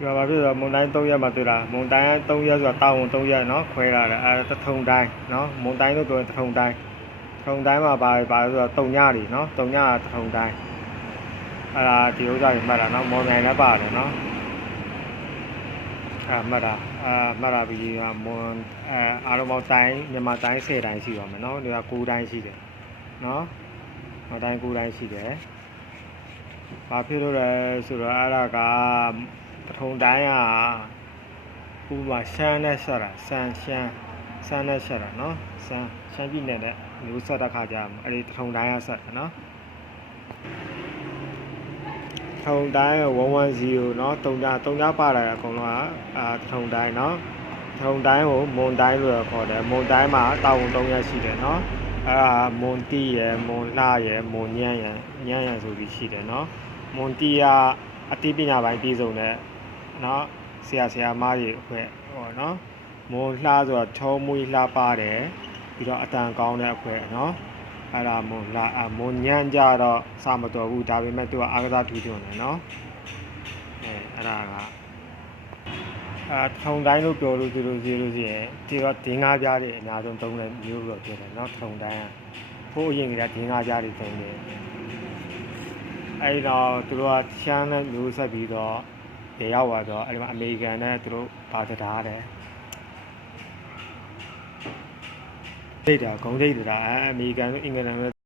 ပြောပါပြီဆိုမွန်တိုင်း3ရက်မှတွေ့တာမွန်တိုင်း3ရက်ဆိုတာတာဝန်3ရက်နော်ခွဲလာတယ်တထုံတိုင်းနော်မွန်တိုင်းလို့ပြောရင်တထုံတိုင်းမှာပါဆိုတော့3ညလीနော်3ညတထုံတိုင်းဒါဒီဥစ္စာကြီးမှတ်တာနော်မော်မြိုင်လည်းပါတယ်နော်မှတ်တာပြီးမွန်အားလုံးပေါင်းတိုင်းမြန်မာတိုင်း10တိုင်းရှိပါမယ်နော်ဒီက9တိုင်းရှိတယ်နော်တိုင်း9တိုင်းရှိတယ်ဘာဖြစ်လို့လဲဆိုတော့အဲ့ဒါကပထုံတိုင်းကဥပမာရှမ်းနဲ့ဆက်တာရှမ်းနဲ့ဆက်တာနော်ရှမ်းပြည်နယ်နဲ့မျိုးဆက်တဲ့ခါကျအဲ့ဒီပထုံတိုင်းကဆက်တယ်နော်ထုံတိုင်း110နော်3ညပါလာအကုန်လုံးကထုံတိုင်းနော်ထုံတိုင်းကိုမွန်တိုင်းလို့ခေါ်တယ်မွန်တိုင်းမှာတာဝန်3ရက်ရှိတယ်နော်အဲ့ဒါမွန်တီရယ်မွန်လှရယ်မွန်ညံ့ရယ်ဆိုပြီးရှိတယ်နော်မွန်တီကအတိပညာပိုင်းပြည်စုံတဲ့နော်ဆရာမကြီးအဖွဲ့ဟောနော်မွန်လှဆိုတာချောမွေးလှပါတယ်ပြီးတော့အတန်ကောင်းတဲ့အဖွဲ့နော်အဲ့ဒါမွန်လှမွန်ညံ့ကြတော့စမတော်ဘူးဒါပေမဲ့သူကအားကစားထူးချွန်တယ်နော်အဲ့ဒါကထုံတိုင်းလို့ပြောလို့ရှိရင်ဒီတော့ဒင်းကားပြားတွေအများဆုံးသုံးတဲ့မျိုးလို့ပြောတယ်နော်ထုံတိုင်းကဖိုးအရင်ကဒင်းကားပြားတွေသုံးတယ်အဲ့တော့သူတို့ကရှမ်းနဲ့မျိုးဆက်ပြီးတော့ရေရောက်သွားတော့အဲ့ဒီမှာအမေရိကန်နဲ့သူတို့ဘာတရားတယ်ဒိတ်တာဂုံဒိတ်တာအမေရိကန်နဲ့အင်္ဂလန်နဲ့